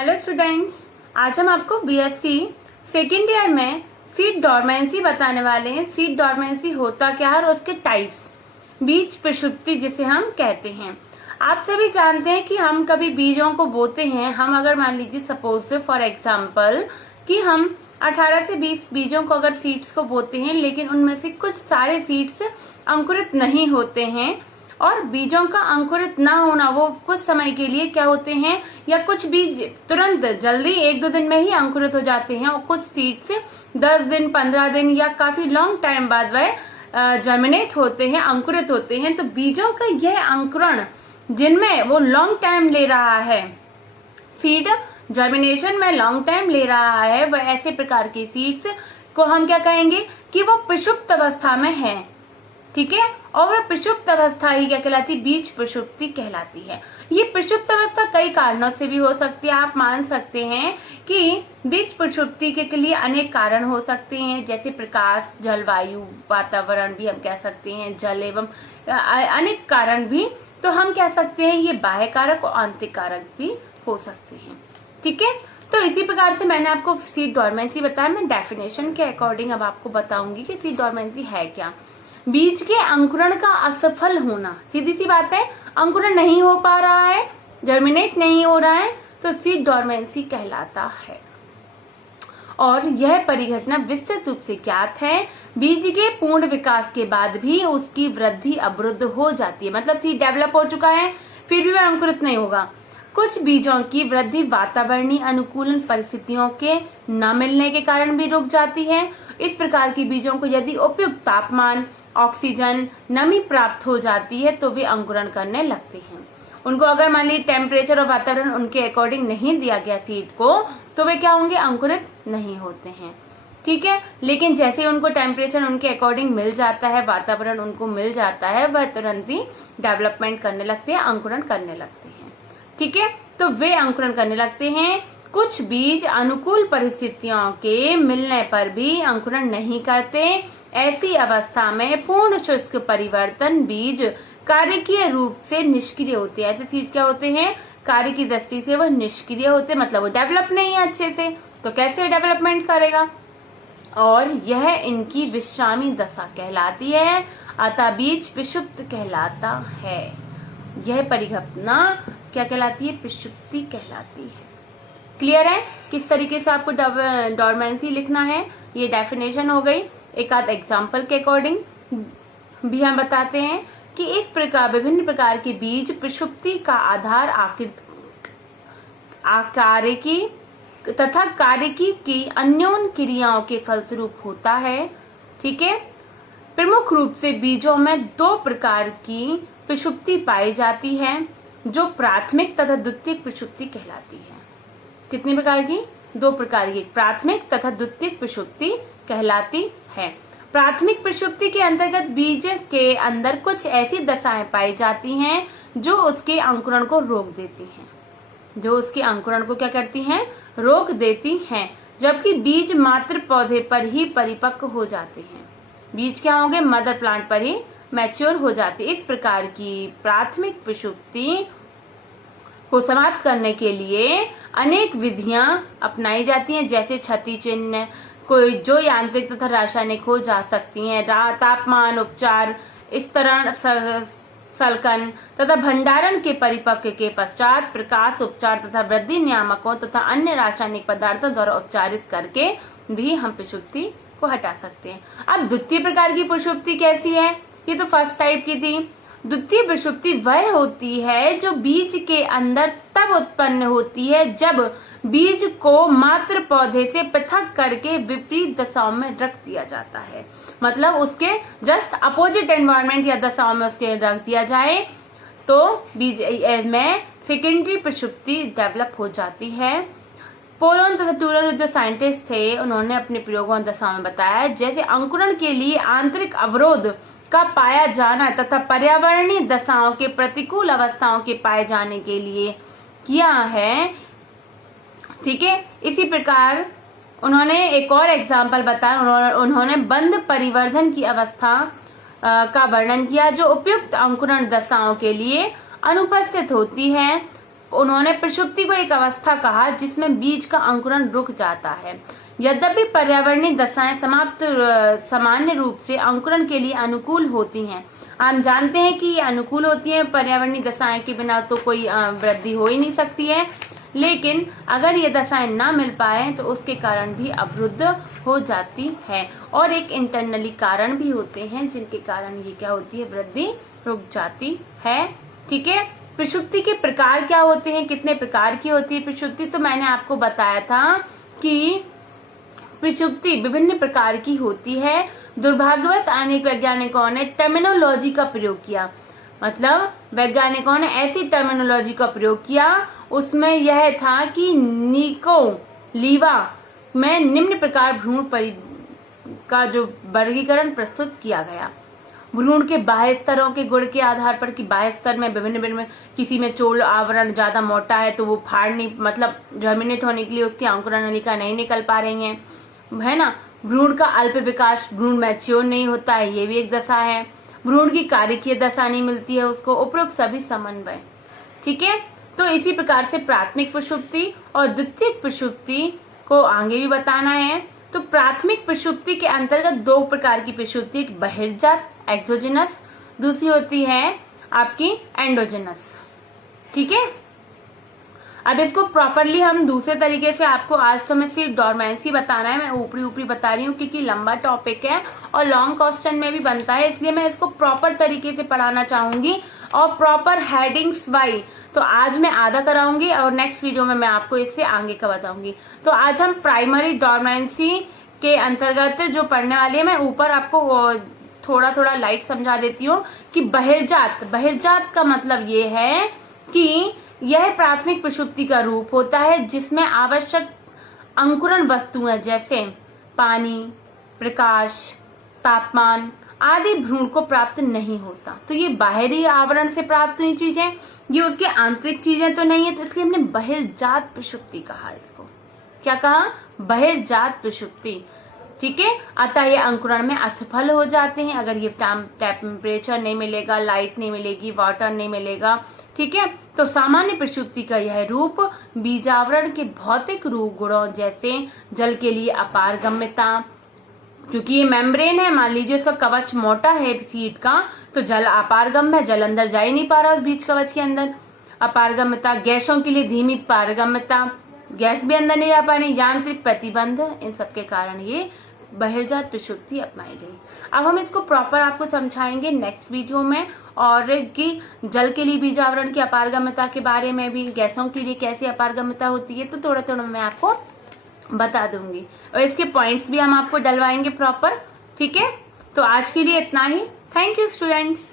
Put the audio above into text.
Hello students, आज हम आपको बीएससी सेकेंड ईयर में सीड डॉर्मेंसी बताने वाले हैं। सीड डॉर्मेंसी होता क्या है और उसके टाइप्स, बीज प्रसुप्ति जिसे हम कहते हैं। आप सभी जानते हैं कि हम कभी बीजों को बोते हैं। हम अगर मान लीजिए सपोज फॉर एग्जांपल कि हम 18 से 20 बीजों को अगर सीड्स को बोते हैं, लेकिन उनमें से कुछ सारे सीड्स अंकुरित नहीं होते हैं और बीजों का अंकुरित ना होना वो कुछ समय के लिए क्या होते हैं, या कुछ बीज तुरंत जल्दी 1-2 दिन में ही अंकुरित हो जाते हैं और कुछ सीड्स 10 दिन 15 दिन या काफी लॉन्ग टाइम बाद वह जर्मिनेट होते हैं, अंकुरित होते हैं। तो बीजों का यह अंकुरण जिनमें वो लॉन्ग टाइम ले रहा है, सीड जर्मिनेशन में लॉन्ग टाइम ले रहा है, वह ऐसे प्रकार के सीड्स को हम क्या कहेंगे कि वो प्रसुप्त अवस्था में है। ठीक है, और वह प्रसुप्त अवस्था ही क्या कहलाती है, बीज प्रसुप्ति कहलाती है। ये प्रसुप्त अवस्था कई कारणों से भी हो सकती है। आप मान सकते हैं कि बीज प्रसुप्ति के लिए अनेक कारण हो सकते हैं, जैसे प्रकाश, जलवायु, वातावरण भी हम कह सकते हैं, जल एवं अनेक कारण भी। तो हम कह सकते हैं ये बाह्य कारक और आंतरिक कारक भी हो सकते हैं। ठीक है, तो इसी प्रकार से मैंने आपको सीड डॉर्मेंसी बताया। मैं डेफिनेशन के अकॉर्डिंग अब आपको बताऊंगी कि सीड डॉर्मेंसी है क्या। बीज के अंकुरण का असफल होना, सीधी सी बात है, अंकुरण नहीं हो पा रहा है, जर्मिनेट नहीं हो रहा है, तो सीड डॉर्मेंसी कहलाता है। और यह परिघटना विस्तृत रूप से ज्ञात है। बीज के पूर्ण विकास के बाद भी उसकी वृद्धि अवरुद्ध हो जाती है, मतलब सीड डेवलप हो चुका है फिर भी वह अंकुरित नहीं होगा। कुछ बीजों की वृद्धि वातावरणीय अनुकूलन परिस्थितियों के न मिलने के कारण भी रुक जाती है। इस प्रकार के बीजों को यदि उपयुक्त तापमान, ऑक्सीजन, नमी प्राप्त हो जाती है तो वे अंकुरण करने लगते हैं। उनको अगर मान लीजिए टेम्परेचर और वातावरण उनके अकॉर्डिंग नहीं दिया गया सीड को, तो वे क्या होंगे, अंकुरित नहीं होते हैं। ठीक है, लेकिन जैसे उनको टेम्परेचर उनके अकॉर्डिंग मिल जाता है, वातावरण उनको मिल जाता है, वह तुरंत ही डेवलपमेंट करने लगते हैं, अंकुरण करने लगते हैं। ठीक है, तो वे अंकुरण करने लगते हैं। कुछ बीज अनुकूल परिस्थितियों के मिलने पर भी अंकुरण नहीं करते। ऐसी अवस्था में पूर्ण शुष्क परिवर्तन बीज कार्यकीय रूप से निष्क्रिय होते हैं। ऐसे सीड क्या होते हैं, कार्य की दृष्टि से वो निष्क्रिय होते, मतलब वो डेवलप नहीं है अच्छे से, तो कैसे डेवलपमेंट करेगा। और यह इनकी विश्रामी दशा कहलाती है, अतः बीज प्रसुप्त कहलाता है। यह परिघटना क्या कहलाती है, प्रसुप्ति कहलाती है। क्लियर है किस तरीके से आपको डॉर्मेंसी लिखना है। ये डेफिनेशन हो गई। एक आध एग्जाम्पल के अकॉर्डिंग भी हम बताते हैं कि इस प्रकार विभिन्न प्रकार के बीज प्रसुप्ति का आधार आकारिकी तथा कार्यकी की अन्योन क्रियाओं के फलस्वरूप होता है। ठीक है, प्रमुख रूप से बीजों में 2 प्रकार की प्रसुप्ति पाई जाती है, जो प्राथमिक तथा द्वितीयक प्रसुप्ति कहलाती है। कितने प्रकार की, 2 प्रकार की, प्राथमिक तथा द्वितीयक प्रसुप्ति कहलाती है। प्राथमिक प्रसुप्ति के अंतर्गत बीज के अंदर कुछ ऐसी दशाएं पाई जाती हैं जो उसके अंकुरण को रोक देती हैं, जो उसके अंकुरण को क्या करती हैं, रोक देती हैं, जबकि बीज मात्र पौधे पर ही परिपक्व हो जाते हैं। बीज क्या होंगे, मदर प्लांट पर ही मैच्योर हो जाते। इस प्रकार की प्राथमिक प्रसुप्ति को समाप्त करने के लिए अनेक विधियां अपनाई जाती हैं, जैसे क्षति चिन्ह, कोई जो यांत्रिक तथा रासायनिक हो जा सकती हैं, तापमान उपचार, स्तरण सल्कन तथा भंडारण के परिपक्व के पश्चात प्रकाश उपचार तथा वृद्धि नियामकों तथा अन्य रासायनिक पदार्थों द्वारा उपचारित करके भी हम प्रसुप्ति को हटा सकते हैं। अब द्वितीय प्रकार की प्रसुप्ति कैसी है, ये तो फर्स्ट टाइप की थी। द्वितीय प्रसुप्ति वह होती है जो बीज के अंदर तब उत्पन्न होती है जब बीज को मात्र पौधे से पृथक करके विपरीत दशाओं में रख दिया जाता है, मतलब उसके जस्ट अपोजिट एनवायरनमेंट या दशाओं में उसके रख दिया जाए तो बीज में सेकेंडरी प्रसुप्ति डेवलप हो जाती है। पोलोन तथा टूरन जो साइंटिस्ट थे, उन्होंने अपने प्रयोगों और दशाओं में बताया, जैसे अंकुरण के लिए आंतरिक अवरोध का पाया जाना तथा पर्यावरणीय दशाओं के प्रतिकूल अवस्थाओं के पाए जाने के लिए किया है। ठीक है, इसी प्रकार उन्होंने एक और एग्जाम्पल बताया। उन्होंने बंद परिवर्धन की अवस्था का वर्णन किया, जो उपयुक्त अंकुरण दशाओं के लिए अनुपस्थित होती है। उन्होंने प्रसुप्ति को एक अवस्था कहा जिसमें बीज का अंकुरण रुक जाता है। यद्यपि पर्यावरणीय दशाएं सामान्य रूप से अंकुरण के लिए अनुकूल होती हैं। हम जानते हैं कि ये अनुकूल होती है, पर्यावरणीय दशाएं के बिना तो कोई वृद्धि हो ही नहीं सकती है। लेकिन अगर ये दशाएं ना मिल पाए तो उसके कारण भी अवरुद्ध हो जाती है। और एक इंटरनली कारण भी होते हैं जिनके कारण ये क्या होती है, वृद्धि रुक जाती है। ठीक है। प्रसुप्ति के प्रकार क्या होते हैं, कितने प्रकार की होती है प्रसुप्ति, तो मैंने आपको बताया था कि प्रसुप्ति विभिन्न प्रकार की होती है। दुर्भाग्यवश अनेक वैज्ञानिकों ने टर्मिनोलॉजी का प्रयोग किया, मतलब वैज्ञानिकों ने ऐसी टर्मिनोलॉजी का प्रयोग किया, उसमें यह था कि निको लीवा में निम्न प्रकार भ्रूण का जो वर्गीकरण प्रस्तुत किया गया। भ्रूण के बाह्य स्तरों के गुण के आधार पर कि बाह्य स्तर में विभिन्न किसी में चोल आवरण ज्यादा मोटा है तो वो फाड़ नहीं, मतलब जर्मिनेट होने के लिए उसकी अंकुरण नलिका नहीं निकल पा रही है ना। भ्रूण का अल्प विकास, भ्रूण मैच्योर नहीं होता है, ये भी एक दशा है। भ्रूण की कार्यकीय दशा नहीं मिलती है उसको। उपरोक्त सभी समन्वय। ठीक है। तो इसी प्रकार से प्राथमिक प्रसुप्ति और द्वितीयक प्रसुप्ति को आगे भी बताना है। तो प्राथमिक प्रसुप्ति के अंतर्गत दो प्रकार की प्रसुप्ति, बहिर्जात एक्सोजेनस, दूसरी होती है आपकी एंडोजेनस। ठीक है। अब इसको प्रॉपरली हम दूसरे तरीके से आपको, आज तो मैं सिर्फ डोरमेंसी बताना है, मैं ऊपरी बता रही हूँ क्योंकि लंबा टॉपिक है और लॉन्ग क्वेश्चन में भी बनता है, इसलिए मैं इसको प्रॉपर तरीके से पढ़ाना चाहूंगी और प्रॉपर हेडिंग्स वाइज। तो आज मैं आधा कराऊंगी और नेक्स्ट वीडियो में मैं आपको इससे आगे का बताऊंगी। तो आज हम प्राइमरी डोरमेंसी के अंतर्गत जो पढ़ने वाली है, मैं ऊपर आपको थोड़ा थोड़ा लाइट समझा देती हूँ कि बहिर्जात का मतलब ये है कि यह प्राथमिक प्रसुप्ति का रूप होता है जिसमें आवश्यक अंकुरण वस्तुएं जैसे पानी, प्रकाश, तापमान आदि भ्रूण को प्राप्त नहीं होता। तो ये बाहरी आवरण से प्राप्त हुई चीजें, ये उसके आंतरिक चीजें तो नहीं है, तो इसलिए हमने बहिर्जात प्रसुप्ति कहा इसको। क्या कहा? बहिर्जात प्रसुप्ति। ठीक है। अतः ये अंकुरण में असफल हो जाते हैं अगर ये टेम्परेचर नहीं मिलेगा, लाइट नहीं मिलेगी, वाटर नहीं मिलेगा। ठीक है। तो सामान्य प्रसुप्ति का यह रूप बीजावरण के भौतिक रूप गुणों जैसे जल के लिए अपारगम्यता, क्योंकि ये मेम्ब्रेन है, मान लीजिए उसका कवच मोटा है सीड का, तो जल अपारगम्य है, जल अंदर जा ही नहीं पा रहा उस बीज कवच के अंदर। अपारगम्यता, गैसों के लिए धीमी पारगम्यता, गैस भी अंदर नहीं जा पा रही, यांत्रिक प्रतिबंध, इन सब के कारण ये बहिर्जात प्रसुप्ति अपनाई गई। अब हम इसको प्रॉपर आपको समझाएंगे नेक्स्ट वीडियो में, और कि जल के लिए बीजावरण की अपारगम्यता के बारे में भी, गैसों के लिए कैसी अपारगम्यता होती है, तो थोड़ा थोड़ा मैं आपको बता दूंगी और इसके पॉइंट्स भी हम आपको डलवाएंगे प्रॉपर। ठीक है। तो आज के लिए इतना ही। Thank you students.